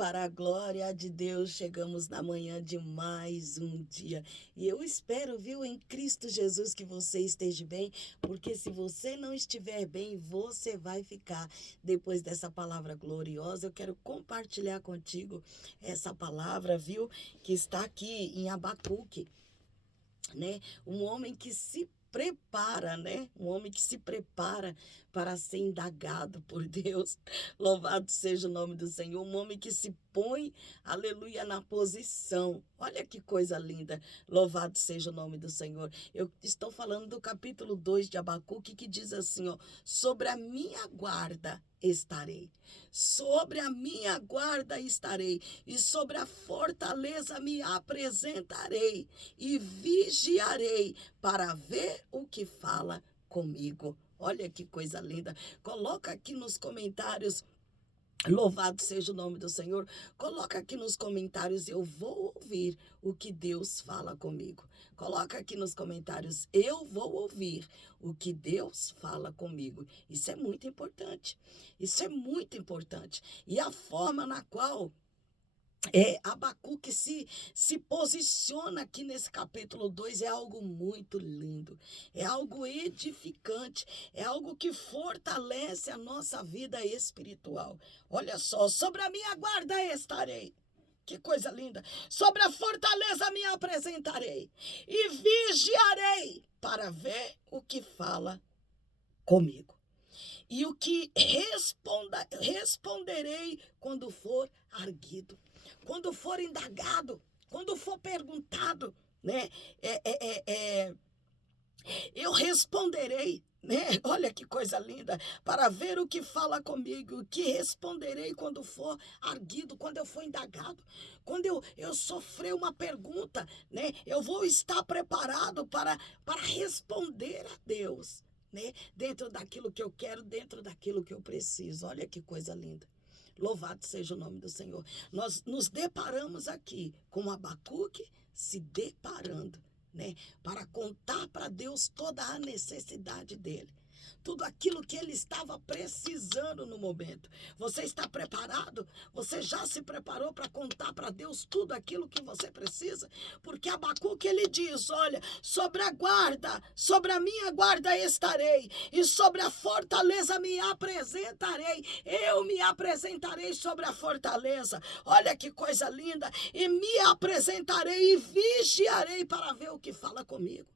Para a glória de Deus, chegamos na manhã de mais um dia. E eu espero, viu, em Cristo Jesus que você esteja bem, porque se você não estiver bem, você vai ficar. Depois dessa palavra gloriosa, eu quero compartilhar contigo essa palavra, viu, que está aqui em Abacuque, né? Um homem que se prepara, né? Um homem que se prepara para ser indagado por Deus. Louvado seja o nome do Senhor. Um homem que se põe, aleluia, na posição. Olha que coisa linda. Louvado seja o nome do Senhor. Eu estou falando do capítulo 2 de Abacuque, que diz assim, ó: sobre a minha guarda estarei. Sobre a minha guarda estarei, e sobre a fortaleza me apresentarei, e vigiarei para ver o que fala comigo. Olha que coisa linda. Coloca aqui nos comentários. Louvado seja o nome do Senhor. Coloca aqui nos comentários, eu vou ouvir o que Deus fala comigo. Coloca aqui nos comentários, eu vou ouvir o que Deus fala comigo. Isso é muito importante. Isso é muito importante. E a forma na qual Abacuque se posiciona aqui nesse capítulo 2 é algo muito lindo, é algo edificante, é algo que fortalece a nossa vida espiritual. Olha só, sobre a minha guarda estarei. Que coisa linda! Sobre a fortaleza me apresentarei e vigiarei para ver o que fala comigo. E o que responderei quando for arguido, quando for indagado, quando for perguntado, né? Eu responderei, né? Olha que coisa linda, para ver o que fala comigo, o que responderei quando for arguido, quando eu for indagado, quando eu sofrer uma pergunta, né? Eu vou estar preparado para responder a Deus, né? Dentro daquilo que eu quero, dentro daquilo que eu preciso. Olha que coisa linda. Louvado seja o nome do Senhor. Nós nos deparamos aqui com Abacuque se deparando, né, para contar para Deus toda a necessidade dele, tudo aquilo que ele estava precisando no momento. Você está preparado? Você já se preparou para contar para Deus tudo aquilo que você precisa? Porque Abacuque ele diz, olha, sobre a guarda, sobre a minha guarda estarei, e sobre a fortaleza me apresentarei. Eu me apresentarei sobre a fortaleza. Olha que coisa linda. E me apresentarei e vigiarei para ver o que fala comigo.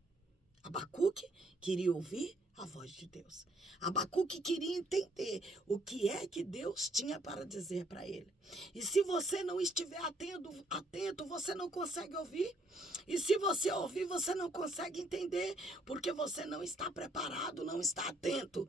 Abacuque queria ouvir a voz de Deus. Abacuque queria entender o que é que Deus tinha para dizer para ele. E se você não estiver atento, você não consegue ouvir. E se você ouvir, você não consegue entender, porque você não está preparado, não está atento.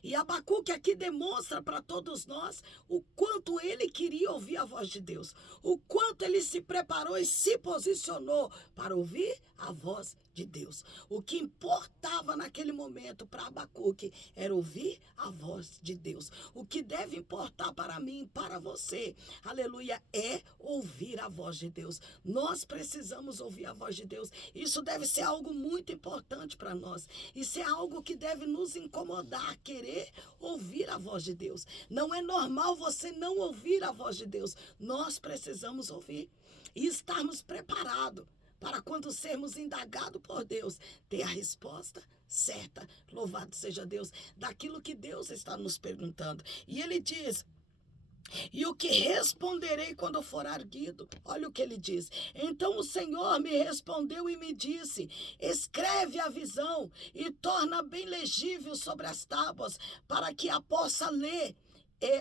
E Abacuque aqui demonstra para todos nós o quanto ele queria ouvir a voz de Deus, o quanto ele se preparou e se posicionou para ouvir a voz de Deus. O que importava naquele momento para Abacuque era ouvir a voz de Deus. O que deve importar para mim, para você, aleluia, é ouvir a voz de Deus. Nós precisamos ouvir a voz de Deus. Isso deve ser algo muito importante para nós. Isso é algo que deve nos incomodar, querer ouvir a voz de Deus. Não é normal você não ouvir a voz de Deus. Nós precisamos ouvir e estarmos preparados para quando sermos indagados por Deus, ter a resposta certa, louvado seja Deus, daquilo que Deus está nos perguntando. E ele diz, e o que responderei quando for arguido? Olha o que ele diz. Então o Senhor me respondeu e me disse, escreve a visão e torna bem legível sobre as tábuas, para que a possa ler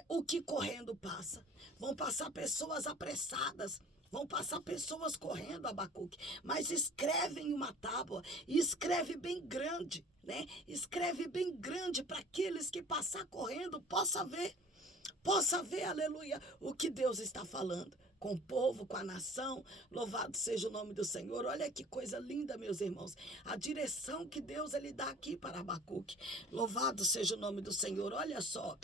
o que correndo passa. Vão passar pessoas apressadas, vão passar pessoas correndo, Abacuque, mas escreve em uma tábua, e escreve bem grande, né? Escreve bem grande para aqueles que passar correndo possa ver, aleluia, o que Deus está falando com o povo, com a nação. Louvado seja o nome do Senhor. Olha que coisa linda, meus irmãos, a direção que Deus ele dá aqui para Abacuque. Louvado seja o nome do Senhor. Olha só,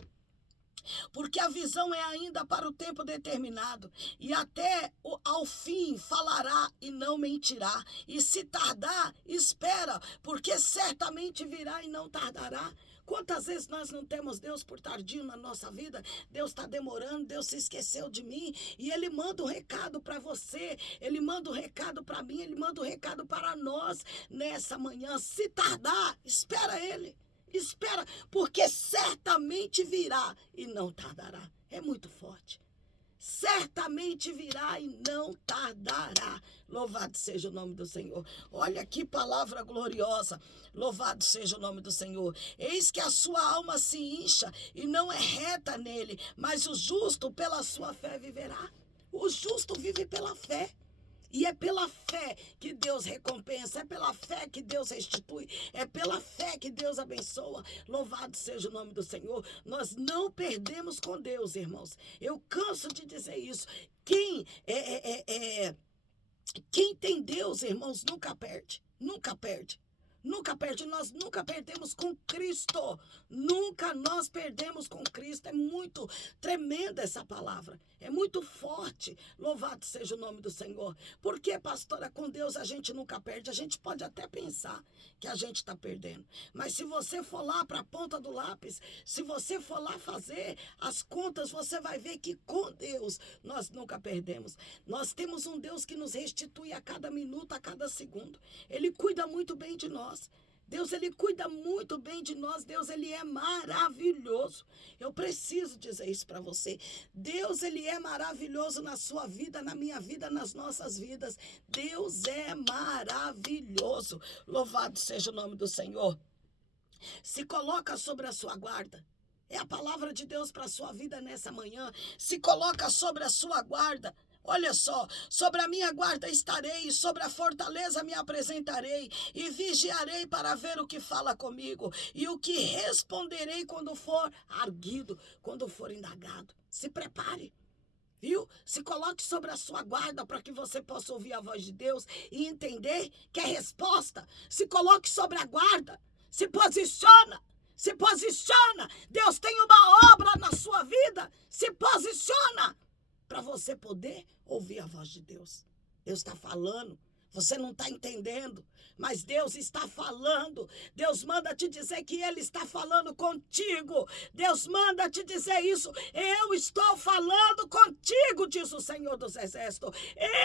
porque a visão é ainda para o tempo determinado, e até ao fim falará e não mentirá, e se tardar, espera, porque certamente virá e não tardará. Quantas vezes nós não temos Deus por tardio na nossa vida? Deus está demorando, Deus se esqueceu de mim, e Ele manda um recado para você, Ele manda um recado para mim, Ele manda um recado para nós nessa manhã. Se tardar, espera Ele, espera, porque certamente virá e não tardará. É muito forte. Certamente virá e não tardará. Louvado seja o nome do Senhor. Olha que palavra gloriosa. Louvado seja o nome do Senhor. Eis que a sua alma se incha e não é reta nele, mas o justo pela sua fé viverá. O justo vive pela fé. E é pela fé que Deus recompensa, é pela fé que Deus restitui, é pela fé que Deus abençoa. Louvado seja o nome do Senhor. Nós não perdemos com Deus, irmãos. Eu canso de dizer isso. Quem tem Deus, irmãos, nunca perde. Nunca perde. Nunca perde, nós nunca perdemos com Cristo. Nunca nós perdemos com Cristo. É muito tremenda essa palavra. É muito forte. Louvado seja o nome do Senhor. Porque, pastora, com Deus a gente nunca perde. A gente pode até pensar que a gente está perdendo. Mas se você for lá para a ponta do lápis, se você for lá fazer as contas, você vai ver que com Deus nós nunca perdemos. Nós temos um Deus que nos restitui a cada minuto, a cada segundo. Ele cuida muito bem de nós. Deus, Ele cuida muito bem de nós. Deus, Ele é maravilhoso. Eu preciso dizer isso para você. Deus, Ele é maravilhoso na sua vida, na minha vida, nas nossas vidas. Deus é maravilhoso. Louvado seja o nome do Senhor. Se coloca sobre a sua guarda. É a palavra de Deus para a sua vida nessa manhã. Se coloca sobre a sua guarda. Olha só, sobre a minha guarda estarei, sobre a fortaleza me apresentarei, e vigiarei para ver o que fala comigo, e o que responderei quando for arguido, quando for indagado. Se prepare, viu? Se coloque sobre a sua guarda para que você possa ouvir a voz de Deus e entender que é resposta. Se coloque sobre a guarda, se posiciona. Se posiciona. Deus tem uma obra na sua vida. Se posiciona para você poder ouvir a voz de Deus. Deus está falando. Você não está entendendo, mas Deus está falando. Deus manda te dizer que Ele está falando contigo. Deus manda te dizer isso. Eu estou falando contigo, diz o Senhor dos Exércitos.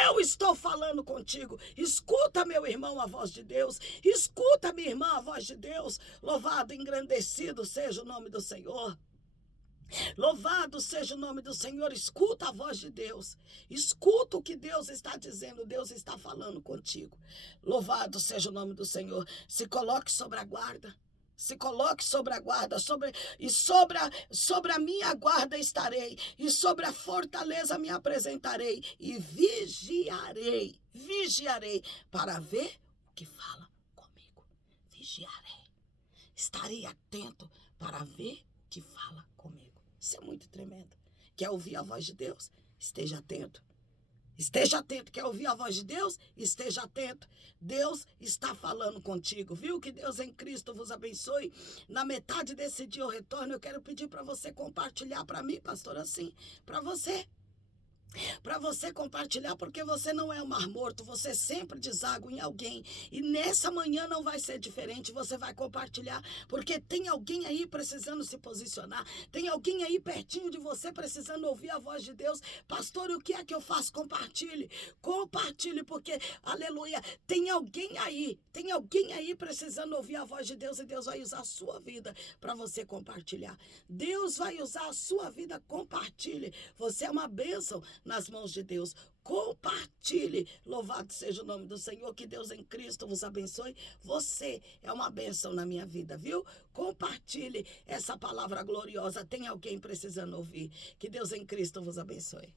Eu estou falando contigo. Escuta, meu irmão, a voz de Deus. Escuta, minha irmã, a voz de Deus. Louvado, engrandecido seja o nome do Senhor. Louvado seja o nome do Senhor. Escuta a voz de Deus. Escuta o que Deus está dizendo. Deus está falando contigo. Louvado seja o nome do Senhor. Se coloque sobre a guarda. Se coloque sobre a guarda. Sobre a minha guarda estarei. E sobre a fortaleza me apresentarei. E vigiarei. Vigiarei para ver o que fala comigo. Vigiarei. Estarei atento para ver o que fala comigo. Isso é muito tremendo. Quer ouvir a voz de Deus? Esteja atento. Esteja atento. Quer ouvir a voz de Deus? Esteja atento. Deus está falando contigo, viu? Que Deus em Cristo vos abençoe. Na metade desse dia eu retorno. Eu quero pedir para você compartilhar para mim, pastor, assim, para você. Para você compartilhar, porque você não é um mar morto, você sempre deságua em alguém, e nessa manhã não vai ser diferente. Você vai compartilhar, porque tem alguém aí precisando se posicionar, tem alguém aí pertinho de você precisando ouvir a voz de Deus. Pastor, o que é que eu faço? Compartilhe, porque, aleluia, tem alguém aí precisando ouvir a voz de Deus, e Deus vai usar a sua vida para você compartilhar. Deus vai usar a sua vida, compartilhe. Você é uma bênção nas mãos de Deus. Compartilhe. Louvado seja o nome do Senhor. Que Deus em Cristo vos abençoe. Você é uma bênção na minha vida, viu? Compartilhe essa palavra gloriosa. Tem alguém precisando ouvir. Que Deus em Cristo vos abençoe.